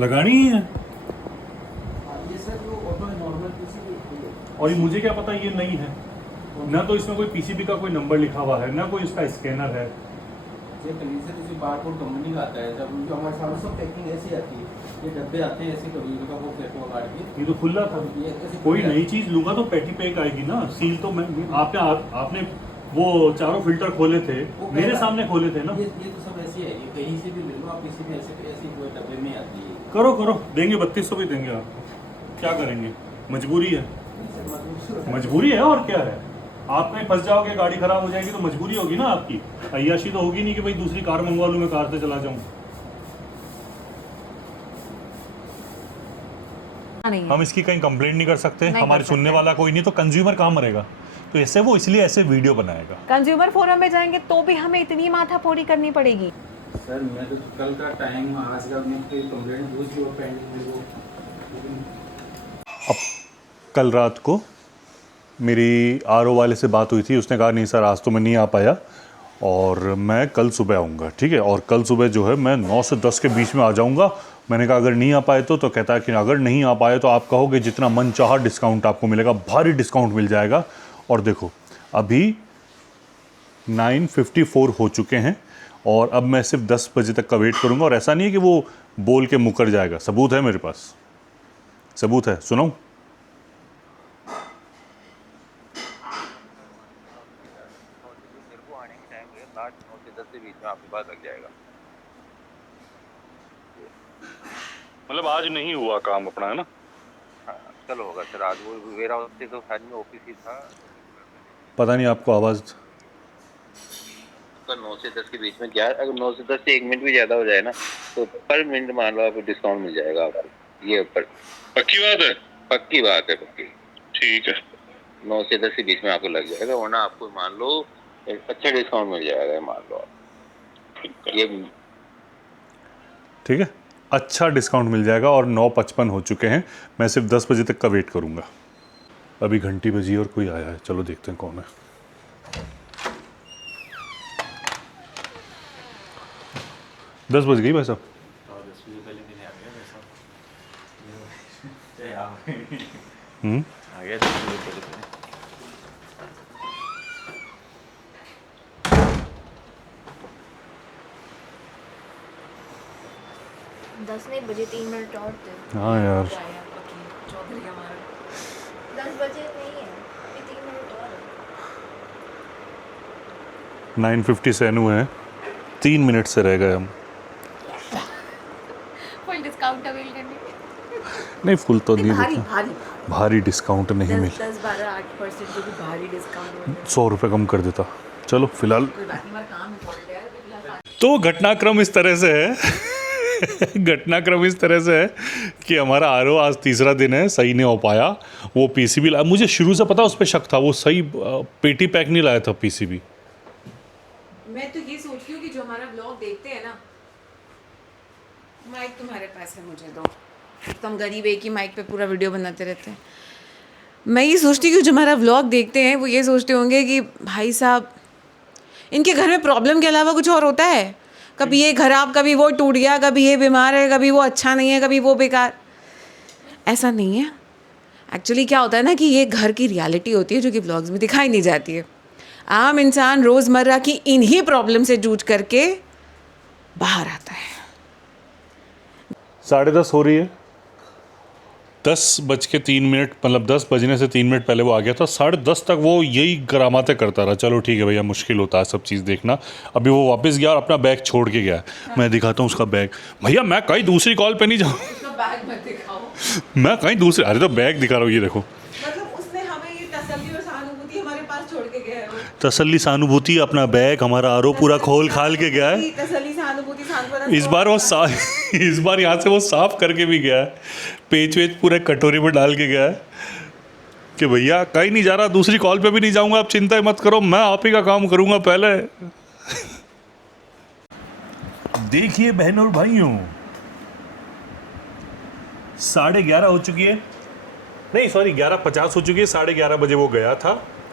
लगानी ही है। ये सर वो ऑटो है नॉर्मल पीसीबी। और ये मुझे क्या पता ये नहीं है, ना तो इसमें कोई पीसीबी का कोई नंबर लिखा हुआ है, ना कोई इसका स्कैनर है। ये कलीसर किसी बारकोड कंपनी का आता है, जब उनके हमारे सामने सब पैकिंग ऐसी आती है, ये डब्बे आते हैं ऐसे कभी का वो फेंको काट के। ये तो खुला था। ये ऐसे कोई खुला नई चीज लूंगा तो पैटी पैक आएगी ना। सील तो मैं आपने वो चारों फिल्टर खोले थे, वो मेरे पहला- सामने खोले थे ना। ये तो सब ऐसी है, ये कहीं से भी ले लो आप, किसी भी ऐसे कोई डब्बे में आती है। करो करो, देंगे 3200 भी देंगे आपको, क्या करेंगे, मजबूरी है। मजबूरी है और क्या है। आप कहीं फंस जाओगे, गाड़ी खराब हो जाएगी तो मजबूरी होगी ना आपकी। अय्याशी तो होगी नहीं कि भाई दूसरी कार मंगवा लूँ, मैं कार से चला जाऊँ। हम इसकी कहीं कंप्लेंट नहीं कर सकते, हमारे सुनने वाला कोई नहीं, तो कंज्यूमर कहाँ मरेगा। तो ऐसे वो इसलिए ऐसे वीडियो बनाएगा। कंज्यूमर फोरम में जाएंगे तो भी हमें इतनी माथाफोड़ी करनी पड़ेगी। सर मैं तो कल का टाइम आज का मैं कोई कंप्लेंट दूसरी और पेंडिंग में वो, लेकिन अब कल रात को मेरी आरओ वाले से बात हुई थी, उसने कहा नहीं सर आज तो मैं नहीं आ पाया और मैं कल सुबह आऊँगा, ठीक है। और कल सुबह जो है मैं 9 से 10 के बीच में आ जाऊँगा। मैंने कहा अगर नहीं आ पाए तो कहता है कि अगर नहीं आ पाए तो आप कहोगे जितना मन चाहा डिस्काउंट आपको मिलेगा, भारी डिस्काउंट मिल जाएगा। और देखो अभी 9:54 हो चुके हैं और अब मैं सिर्फ 10 बजे तक का वेट करूँगा। और ऐसा नहीं है कि वो बोल के मुकर जाएगा, सबूत है मेरे पास, सबूत है, सुनाऊँ? आपके पास लग जाएगा। मतलब आज नहीं हुआ काम अपना, है ना? हाँ, कल होगा सर। आज वो वेयर हाउस से तो साथ में ऑफिस ही था। पता नहीं आपको आवाज़ तो 9 से 10 के बीच में अगर 9 से 10 से 1 मिनट भी ज़्यादा हो जाए ना तो पर मिनट मान लो आपको डिस्काउंट मिल जाएगा आपको। ये ऊपर पक्की बात है? पक्की बात है, पक्की। ठीक है। 9 से 10 के बीच में आपको लग जाएगा, वरना आपको मान लो एक अच्छा डिस्काउंट मिल जाएगा, मान लो आप। ये ठीक है, अच्छा डिस्काउंट मिल जाएगा। और 9:55 हो चुके हैं, मैं सिर्फ 10 बजे तक का वेट करूंगा। अभी घंटी बजी और कोई आया है, चलो देखते हैं कौन है। 10 बज गई भाई साहब। आ गया 10 मिनट पहले। 10 नहीं बजे 3 मिनट और थे। हाँ यार, 10 बजे नहीं है, अभी 3 मिनट और है। 9:57 हुए हैं, 3 मिनट से रह गए हम। फुल डिस्काउंट अवेल करने नहीं फुल तो नहीं भारी देता, भारी भारी डिस्काउंट नहीं मिल। 10-12-8% जो भी भारी डिस्काउंट 100 रुपये कम कर देता। चलो फिलहाल कोई बात नहीं, हमारा काम इम्पोर्टेंट है यार। तो घटनाक्रम इस तरह से है घटनाक्रम इस तरह से है कि हमारा आरओ आज तीसरा दिन है, सही नहीं हो पाया। वो पीसीबी लाया, मुझे शुरू से पता उस पर शक था, वो सही पेटी पैक नहीं लाया था पीसीबी। मैं तो ये सोचती हूँ कि जो हमारा ब्लॉग देखते हैं ना, माइक तुम्हारे पास है, मुझे दो। तुम गरीब एक ही माइक पे पूरा वीडियो बनाते रहते हैं। मैं ये सोचती हूँ कि जो हमारा व्लॉग देखते हैं वो ये सोचते होंगे कि भाई साहब इनके घर में प्रॉब्लम के अलावा कुछ और होता है। कभी ये खराब, कभी वो टूट गया, कभी ये बीमार है, कभी वो अच्छा नहीं है, कभी वो बेकार। ऐसा नहीं है। एक्चुअली क्या होता है ना कि ये घर की रियलिटी होती है जो कि व्लॉग्स में दिखाई नहीं जाती है। आम इंसान रोज़मर्रा की इन्हीं प्रॉब्लम से जूझ करके बाहर आता है। 10:30 हो रही है, 10:03, मतलब 10 बजने से 3 मिनट पहले वो आ गया था। 10:30 तक वो यही करामाते करता रहा। चलो ठीक है भैया, मुश्किल होता है सब चीज़ देखना। अभी वो वापस गया और अपना बैग छोड़ के गया। मैं दिखाता हूँ उसका बैग। भैया मैं कहीं दूसरी कॉल पे नहीं जाऊँ बैग मत दिखाओ। मैं कहीं दूसरे, अरे तो बैग दिखा रहा हूँ, ये देखो। मतलब उसने हमें ये तसल्ली और सहानुभूति हमारे पास छोड़ के गया है वो। तसल्ली सहानुभूति, अपना बैग हमारा आरओ पूरा खोल खाल के गया है। तसल्ली सहानुभूति इस बार वो इस बार यहाँ से वो साफ करके भी गया है, पेच वेच पूरे कटोरी में डाल के गया है कि भैया कहीं नहीं जा रहा, दूसरी कॉल पे भी नहीं जाऊंगा, आप चिंता मत करो, मैं आप ही का काम करूंगा पहले। देखिए बहन और भाइयों, 11:30 हो चुकी है, नहीं सॉरी 11:50 हो चुकी है। 11:30 बजे वो गया था।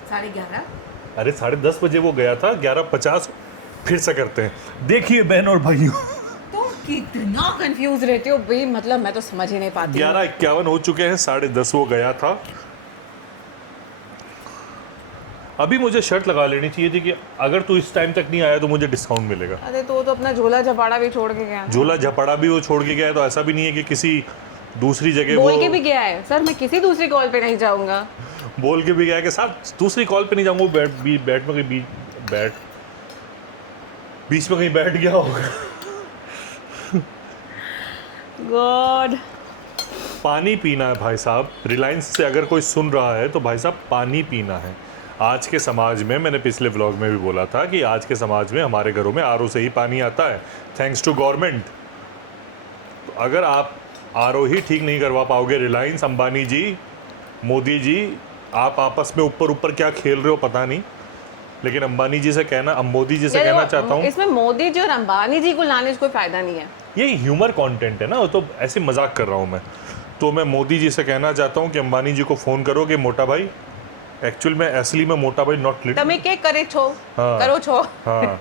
11:30? अरे 10:30 बजे वो गया था, 11:50 फिर से करते हैं। देखिए बहन और भाइयों, तो कि इतना कंफ्यूज रहते हो भाई, मतलब मैं तो समझ ही नहीं पाती हूँ। 11:51 हो चुके हैं, 10:30 वो गया था। अभी मुझे शर्त लगा लेनी चाहिए थी कि अगर तू इस टाइम तक नहीं आया तो मुझे डिस्काउंट मिलेगा। अरे तो वो तो अपना झोला झपाड़ा भी छोड़ के गया ना। झोला झपड़ा भी वो छोड़ के गया है, तो ऐसा भी नहीं है कि किसी दूसरी जगह वो बोल के भी गया है, सर मैं किसी दूसरी कॉल पे नहीं जाऊंगा। बोल के भी गया है कि साहब दूसरी कॉल पे नहीं जाऊंगा। वो बैट में कहीं बीच में कहीं बैठ गया होगा। गॉड। पानी पीना है भाई साहब। रिलायंस से अगर कोई सुन रहा है तो भाई साहब पानी पीना है। आज के समाज में, मैंने पिछले व्लॉग में भी बोला था कि आज के समाज में हमारे घरों में आरओ से ही पानी आता है, थैंक्स टू गवर्नमेंट। तो अगर आप आरओ ही ठीक नहीं करवा पाओगे, रिलायंस, अंबानी जी, मोदी जी, आप आपस में ऊपर ऊपर क्या खेल रहे हो पता नहीं, लेकिन अंबानी जी से कहना, मोदी जी से कहना चाहता हूँ, इसमें मोदी जी और अंबानी जी को लाने से कोई फायदा नहीं है। ये ह्यूमर कंटेंट है ना, तो ऐसे मजाक कर रहा हूँ मैं। तो मैं मोदी जी से कहना चाहता हूँ कि अंबानी जी को फ़ोन करो कि मोटा भाई, एक्चुअल में असली में मोटा भाई नॉट लिटिल, તમે કે કરે છો हाँ। करो छो। हाँ।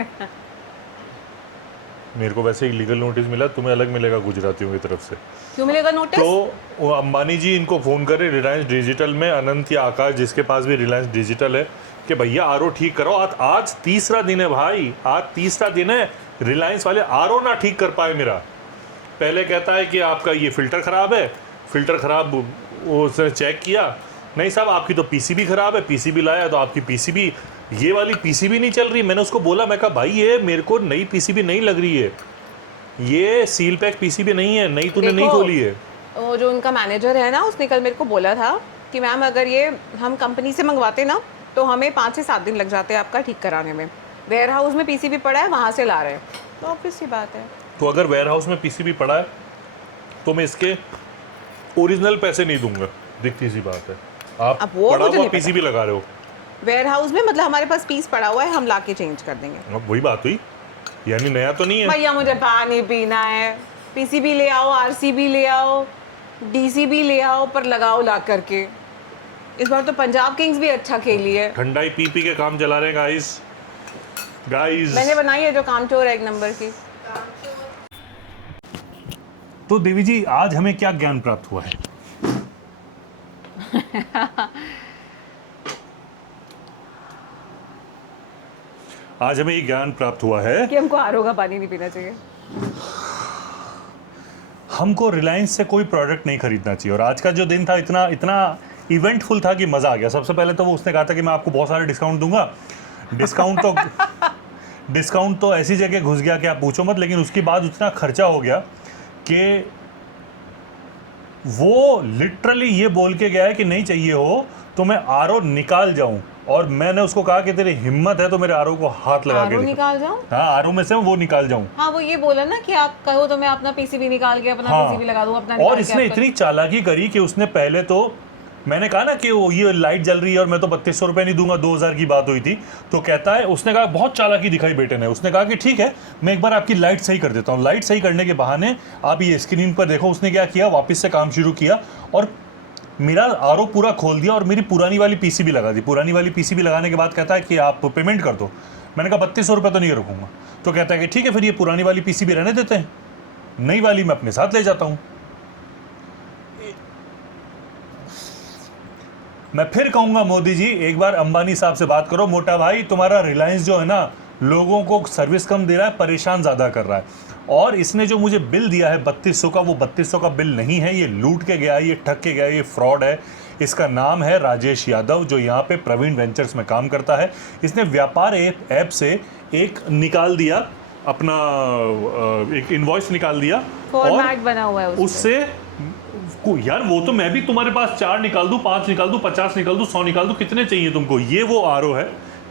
मेरे को वैसे ही लीगल नोटिस मिला, तुम्हें अलग मिलेगा गुजरातियों की तरफ से। क्यों मिलेगा नोटिस? तो वो अंबानी जी इनको फ़ोन करे रिलायंस डिजिटल में, अनंत या आकाश जिसके पास भी रिलायंस डिजिटल है, कि भैया आरओ ठीक करो। आज तीसरा दिन है भाई, आज तीसरा दिन है रिलायंस वाले आरओ ना ठीक कर पाए मेरा। पहले कहता है कि आपका ये फ़िल्टर ख़राब है, फ़िल्टर ख़राब, वो उसने चेक किया, नहीं साहब आपकी तो पीसीबी ख़राब है, पीसीबी लाया तो आपकी पीसीबी, ये वाली पीसीबी नहीं चल रही। मैंने उसको बोला, मैं कहा भाई ये मेरे को नई पीसीबी नहीं लग रही है, ये सील पैक पीसीबी नहीं है, नई तूने नहीं खोली है। वो जो उनका मैनेजर है ना, उसने कल मेरे को बोला था कि मैम अगर ये हम कंपनी से मंगवाते ना तो हमें 5 से 7 दिन लग जाते हैं आपका ठीक कराने में। वेयर हाउस में पीसीबी पड़ा है, वहाँ से ला रहे हैं, तो ऑब्वियस सी बात है। तो अगर वेयर हाउस में पीसीबी पड़ा है तो मैं इसके ओरिजिनल पैसे नहीं दूंगा, दिखती सी बात है। आप अब वो पड़ा मुझे हुआ नहीं पीसीबी लगा रहे हो। वेयर हाउस में मतलब हमारे पास पीस पड़ा हुआ है, हम ला के चेंज कर देंगे। अब वही बात हुई, यानी नया तो नहीं है। भैया मुझे पानी पीना है, पीसीबी ले आओ, आरसीबी ले आओ, डीसीबी ले आओ, पर लगाओ ला करके। इस बार तो पंजाब किंग्स भी अच्छा खेली है। ठंडाई पी पी के काम चला रहे हैं गाइस। मैंने बनाई है जो कामचोर है 1 नंबर की। तो देवी जी आज हमें क्या ज्ञान प्राप्त हुआ है? आज हमें ये ज्ञान प्राप्त हुआ है कि हमको आरओ का पानी नहीं पीना चाहिए। हमको रिलायंस से कोई प्रोडक्ट नहीं खरीदना चाहिए। और आज का जो दिन था इतना इतना इवेंटफुल था कि मज़ा आ गया। सबसे पहले तो वो उसने कहा था कि मैं आपको बहुत सारे डिस्काउंट दूंगा। डिस्काउंट तो ऐसी जगह घुस गया कि आप पूछो मत। लेकिन उसके बाद उतना खर्चा हो गया कि वो लिटरली ये बोल के गया है कि नहीं चाहिए हो तो मैं आरओ निकाल जाऊं। और मैंने उसको कहा कि तेरी हिम्मत है तो मेरे आरओ को हाथ लगा के आरओ दिखा। निकाल जाऊं? हाँ, आरओ में से वो निकाल जाऊं। हाँ, वो ये बोला ना कि आप कहो तो मैं अपना पीसीबी निकाल के अपना हाँ। पीसीबी लगा दूं, अपना और निकाल के इसने आपका- इतनी चालाकी करी कि उसने पहले तो, मैंने कहा ना कि वो ये लाइट जल रही है और मैं तो 3200 रुपये नहीं दूंगा, 2000 की बात हुई थी। तो कहता है, उसने कहा बहुत चालाकी दिखाई बेटे ने। उसने कहा कि ठीक है मैं एक बार आपकी लाइट सही कर देता हूँ। लाइट सही करने के बहाने आप ये स्क्रीन पर देखो उसने क्या किया, वापस से काम शुरू किया और मेरा आरओ पूरा खोल दिया और मेरी पुरानी वाली पीसीबी लगा दी। पुरानी वाली पीसीबी लगाने के बाद कहता है कि आप पेमेंट कर दो। मैंने कहा 3200 रुपये तो नहीं रखूँगा। तो कहता है कि ठीक है फिर ये पुरानी वाली पीसीबी रहने देते हैं, नई वाली मैं अपने साथ ले जाता हूँ। मैं फिर कहूँगा मोदी जी एक बार अंबानी साहब से बात करो। मोटा भाई तुम्हारा रिलायंस जो है ना लोगों को सर्विस कम दे रहा है, परेशान ज़्यादा कर रहा है। और इसने जो मुझे बिल दिया है 3200 का, वो 3200 का बिल नहीं है। ये लूट के गया है, ये ठग के गया है, ये फ्रॉड है। इसका नाम है राजेश यादव, जो यहाँ पे प्रवीण वेंचर्स में काम करता है। इसने व्यापार ऐप से एक निकाल दिया, अपना एक इनवॉइस निकाल दिया फॉर्मेट बना हुआ है उससे यार वो तो मैं भी तुम्हारे पास 4 निकाल दूं, 5 निकाल दूं, 50 निकाल दूं, 100 निकाल दूं, कितने चाहिए तुमको? ये वो आरओ है,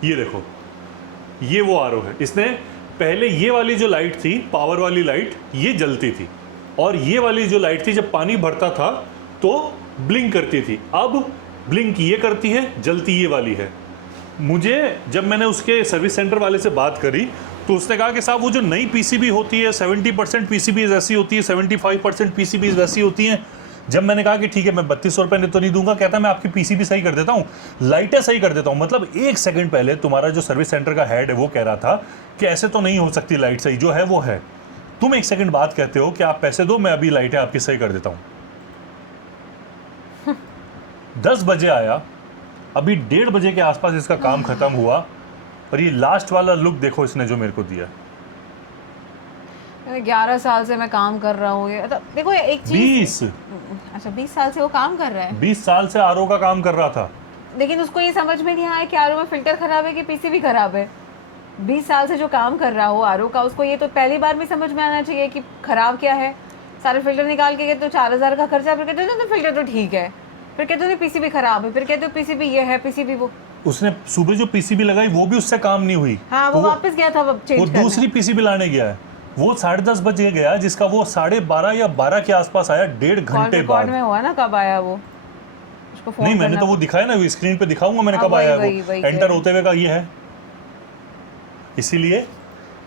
ये देखो ये वो आरओ है। इसने पहले ये वाली जो लाइट थी, पावर वाली लाइट, ये जलती थी और ये वाली जो लाइट थी जब पानी भरता था तो ब्लिंक करती थी। अब ब्लिंक ये करती है, जलती ये वाली है। मुझे जब मैंने उसके सर्विस सेंटर वाले से बात करी तो उसने कहा कि साहब वो जो नई पीसीबी होती है 70% पीसीबीज ऐसी होती है, 75% पीसीबीज वैसी होती हैं। जब मैंने कहा कि ठीक है मैं 3200 रुपये तो नहीं दूंगा, कहता मैं आपकी पीसीबी सही कर देता हूँ, लाइटें सही कर देता हूँ। मतलब 1 सेकंड पहले तुम्हारा जो सर्विस सेंटर का हेड है वो कह रहा था कि ऐसे तो नहीं हो सकती लाइट सही, जो है वो है। तुम 1 सेकंड बाद कहते हो कि आप पैसे दो, मैं अभी लाइटें आपकी सही कर देता हूं। 10 बजे आया, अभी 1:30 बजे के आसपास इसका काम खत्म हुआ, और ये लास्ट वाला लुक देखो इसने जो मेरे को दिया। 11 साल से मैं काम कर रहा हूँ, ये देखो एक चीज। 20 अच्छा 20 साल से वो काम कर रहा है, 20 साल से आरओ का काम कर रहा था। लेकिन उसको ये समझ में नहीं आया कि आरओ में फिल्टर खराब है कि पीसीबी खराब है। 20 साल से जो काम कर रहा हो आरओ का, उसको ये तो पहली बार में समझ में आना चाहिए कि खराब क्या है। सारे फिल्टर निकाल के तो 4000 का खर्चा, फिर कहते हो तो फिल्टर तो ठीक है, फिर कहते हो पीसीबी खराब है, फिर कहते हो पीसीबी ये है, पीसीबी वो। उसने सुबह जो पीसीबी लगाई वो भी उससे काम नहीं हुई। हाँ तो वो वापस गया था चेंज वो करने। दूसरी पीसीबी लाने गया है। वो 10:30 बजे गया, जिसका वो 12:30 या 12 के आसपास आया, 1.5 घंटे बाद। में हुआ ना कब आया वो, उसको फोन नहीं, मैंने करना तो वो दिखाया ना, वो स्क्रीन पे दिखाऊंगा मैंने हाँ, कब आया वही वो एंटर होते हुए का ये है। इसीलिए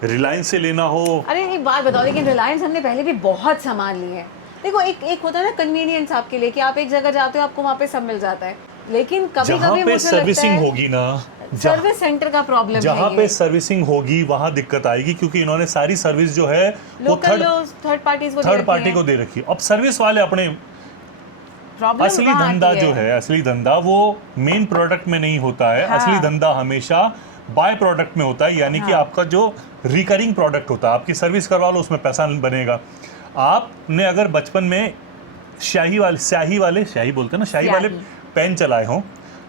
रिलायंस से लेना हो। अरे एक बात बताओ, लेकिन रिलायंस हमने पहले भी बहुत सामान लिए हैं। देखो एक होता है ना कन्वीनियंस आपके लिए कि आप एक जगह जाते हो आपको वहाँ पे सब मिल जाता है, लेकिन कभी जहाँ कभी पे मुझे लगता सर्विसिंग है होगी ना, सर्विस सेंटर का प्रॉब्लम है। जहाँ पे सर्विसिंग होगी वहाँ दिक्कत आएगी, क्योंकि इन्होंने सारी सर्विस जो है वो लोकल थर्ड पार्टी को दे रखी है। अब सर्विस वाले अपने प्रॉब्लम असली धंधा जो है, असली धंधा वो मेन प्रोडक्ट में नहीं होता है। हाँ। असली धंधा हमेशा बाय प्रोडक्ट में होता है, यानी कि आपका जो रिकरिंग प्रोडक्ट होता है, आपकी सर्विस करवा लो उसमें पैसा बनेगा। आपने अगर बचपन में स्याही बोलते हैं ना, स्याही वाले पेन चलाए हों,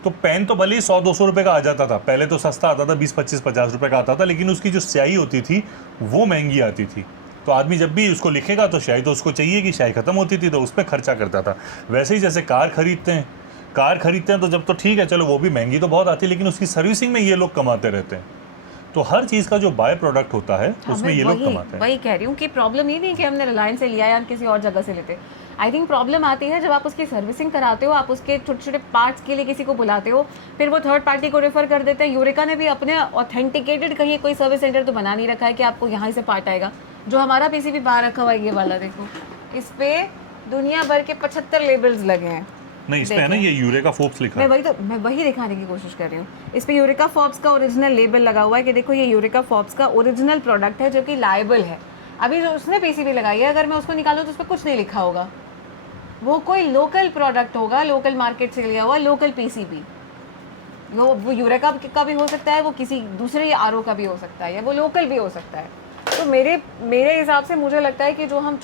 तो पेन तो भले ही 100-200 रुपए का आ जाता था, पहले तो सस्ता आता था, 20-25-50 रुपए का आता था, लेकिन उसकी जो स्याही होती थी वो महंगी आती थी। तो आदमी जब भी उसको लिखेगा तो स्याही तो उसको चाहिए कि स्याही खत्म होती थी तो उस पर खर्चा करता था। वैसे ही जैसे कार खरीदते हैं तो जब तो ठीक है चलो वो भी महंगी तो बहुत आती है, लेकिन उसकी सर्विसिंग में ये लोग कमाते रहते हैं। तो हर चीज़ का जो बाय प्रोडक्ट होता है उसमें ये लोग कमाते हैं। वही कह रही हूँ कि प्रॉब्लम ये नहीं कि हमने रिलायंस से लिया या किसी और जगह से लेते। आई थिंक प्रॉब्लम आती है जब आप उसकी सर्विसिंग कराते हो, आप उसके छोटे छोटे पार्ट्स के लिए किसी को बुलाते हो, फिर वो थर्ड पार्टी को रेफर कर देते हैं। यूरेका ने भी अपने ऑथेंटिकेटेड कहीं कोई सर्विस सेंटर तो बना नहीं रखा है कि आपको यहाँ से पार्ट आएगा। जो हमारा पीसीबी बाहर रखा हुआ है ये वाला देखो, इस पे दुनिया भर के 75 लेबल्स लगे हैं। नहीं, इस पे है ना ये यूरेका फोर्ब्स लिखा है। मैं वही दिखाने की कोशिश कर रही हूँ। इस पे यूरेका फोर्ब्स का ओरिजिनल लेबल लगा हुआ है कि देखो ये यूरेका फोर्ब्स का ओरिजिनल प्रोडक्ट है जो कि लायबल है। अभी जो उसने पीसीबी लगाई है, अगर मैं उसको निकालूँ तो उस पर कुछ नहीं लिखा होगा, वो कोई लोकल प्रोडक्ट होगा, लोकल मार्केट से लिया हुआ लोकल पीसीबी। वो यूरेका का भी हो सकता है, वो किसी दूसरे आरओ का भी हो सकता है, या वो लोकल भी हो सकता है। तो मेरे हिसाब से मुझे लगता है कि जो हम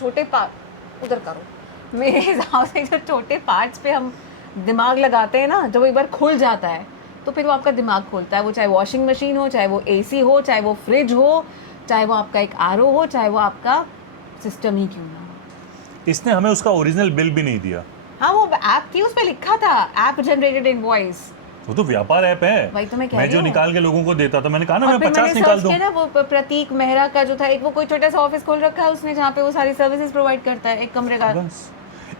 मेरे हिसाब से जो छोटे पार्ट्स पे हम दिमाग लगाते हैं ना, जब एक बार खुल जाता है तो फिर वो आपका दिमाग खोलता है। वो चाहे वॉशिंग मशीन हो, चाहे वो एसी हो, चाहे वो फ्रिज हो, चाहे वो आपका एक आरओ हो, चाहे वो आपका सिस्टम ही क्यों ना हो। इसने हमें उसका ओरिजिनल बिल भी नहीं दिया। हाँ वो ऐप थी, उस पर लिखा था ऐप जनरेटेड इनवॉइस। वो तो व्यापार ऐप है। वही तो मैं कह मैं रही जो हूँ। निकाल के लोगों को देता था, मैंने कहा ना और मैं फिर 50 निकाल दूं। ना वो प्रतीक मेहरा का जो था, एक वो कोई छोटा सा ऑफिस खोल रखा है उसने जहाँ पे वो सारी सर्विसेज प्रोवाइड करता है, एक कमरे का। बस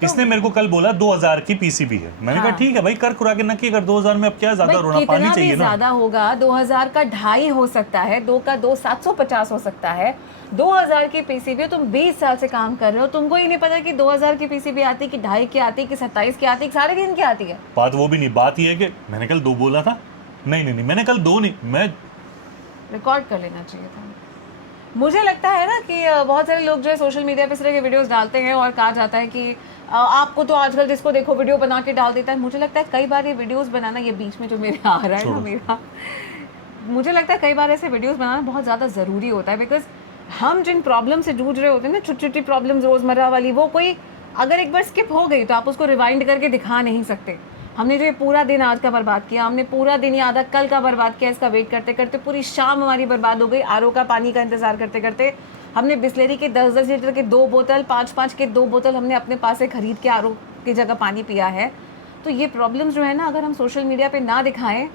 इसने मेरे को कल बोला 2000 की पीसीबी है। मैंने कहा ठीक है भाई, कर खुरा के नक्की कर, 2000 में अब क्या ज्यादा रोना, पानी चाहिए ना। ज्यादा होगा, 2000 का 2.5 हो सकता है, 2 का 2 750 हो सकता है। 2000 की पीसीबी हो, तुम 20 साल से काम कर रहे हो, तुमको ही नहीं पता कि 2000 की पीसीबी आती, कि 2.5 की आती, कि 27 की आती, 3.5 की आती है। बात वो भी नहीं, बात ये है कि मैंने कल 2 बोला था। नहीं, मैंने कल 2 नहीं, मैं रिकॉर्ड कर लेना चाहिए था। मुझे लगता है ना कि बहुत सारे लोग जो है सोशल मीडिया पे इस तरह के वीडियोस डालते हैं और कहा जाता है कि आपको तो आजकल जिसको देखो वीडियो बना के डाल देता है। मुझे लगता है कई बार ये वीडियोस बनाना, ये बीच में जो मेरे आ रहा है ना मेरा, मुझे लगता है कई बार ऐसे वीडियोस बनाना बहुत ज़्यादा ज़रूरी होता है। बिकॉज हम जिन प्रॉब्लम से जूझ रहे होते हैं ना, छोटी छोटी प्रॉब्लम्स रोज़मर्रा वाली, वो कोई अगर एक बार स्किप हो गई तो आप उसको रिवाइंड करके दिखा नहीं सकते। हमने जो ये पूरा दिन आज का बर्बाद किया, हमने पूरा दिन या आधा कल का बर्बाद किया, इसका वेट करते करते पूरी शाम हमारी बर्बाद हो गई। आरओ का पानी का इंतज़ार करते करते हमने बिस्लेरी के 10-10 लीटर के 2 बोतल, 5-5 के 2 बोतल हमने अपने पास से खरीद के आरओ की जगह पानी पिया है। तो ये प्रॉब्लम्स जो है ना, अगर हम सोशल मीडिया पे ना दिखाएं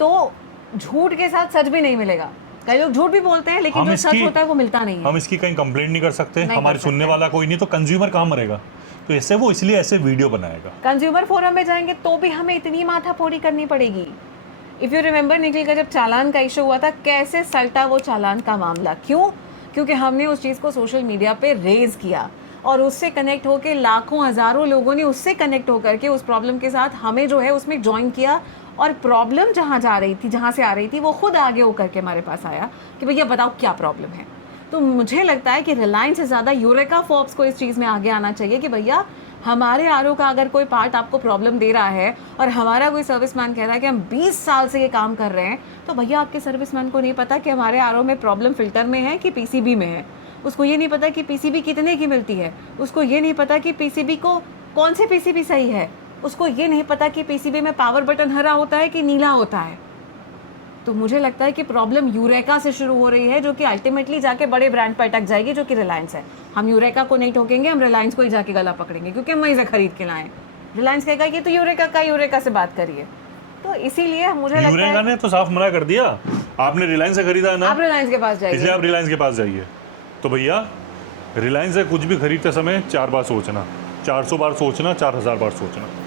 तो झूठ के साथ सच भी नहीं मिलेगा। कई लोग झूठ भी बोलते हैं, लेकिन जो सच होता है वो मिलता नहीं है। हम इसकी कहीं कंप्लेंट नहीं कर सकते, हमारे सुनने वाला कोई नहीं, तो कंज्यूमर कहाँ मरेगा। तो इससे वो इसलिए ऐसे वीडियो बनाएगा। कंज्यूमर फोरम में जाएंगे तो भी हमें इतनी माथाफोड़ी करनी पड़ेगी। इफ़ यू रिमेंबर, निखिल का जब चालान का इशू हुआ था, कैसे सल्टा वो चालान का मामला। क्यों? क्योंकि हमने उस चीज़ को सोशल मीडिया पे रेज किया और उससे कनेक्ट होकर लाखों हज़ारों लोगों ने उससे कनेक्ट होकर के उस प्रॉब्लम के साथ हमें जो है उसमें ज्वाइन किया। और प्रॉब्लम जहाँ जा रही थी, जहाँ से आ रही थी, वो खुद आगे होकर के हमारे पास आया कि भैया बताओ क्या प्रॉब्लम है। तो मुझे लगता है कि रिलायंस से ज़्यादा यूरेका फोर्ब्स को इस चीज़ में आगे आना चाहिए कि भैया हमारे आरओ का अगर कोई पार्ट आपको प्रॉब्लम दे रहा है और हमारा कोई सर्विसमैन कह रहा है कि हम 20 साल से ये काम कर रहे हैं, तो भैया आपके सर्विसमैन को नहीं पता कि हमारे आरओ में प्रॉब्लम फिल्टर में है कि पीसीबी में है। उसको ये नहीं पता कि पीसीबी कितने की मिलती है, उसको ये नहीं पता कि पीसीबी को कौन से पीसीबी सही है, उसको ये नहीं पता कि पीसीबी में पावर बटन हरा होता है कि नीला होता है। तो मुझे लगता है कि प्रॉब्लम यूरेका से शुरू हो रही है, जो कि अल्टीमेटली जाके बड़े ब्रांड पर अटक जाएगी, जो कि रिलायंस है। हम यूरेका को नहीं ठोकेंगे, हम रिलायंस को ही जाके गला पकड़ेंगे, क्योंकि हम वहीं से खरीद के लाएं। रिलायंस कहेगा कि तो यूरेका से बात करिए। तो इसीलिए मुझे लगता यूरेका है ने तो साफ मना कर दिया, आपने रिलायंस से खरीदा है ना, आप रिलायंस के पास इसलिए जाइए। आप रिलायंस के पास जाइए। तो भैया रिलायंस से कुछ भी खरीदते समय 4 बार सोचना, 400 बार सोचना, 4000 बार सोचना।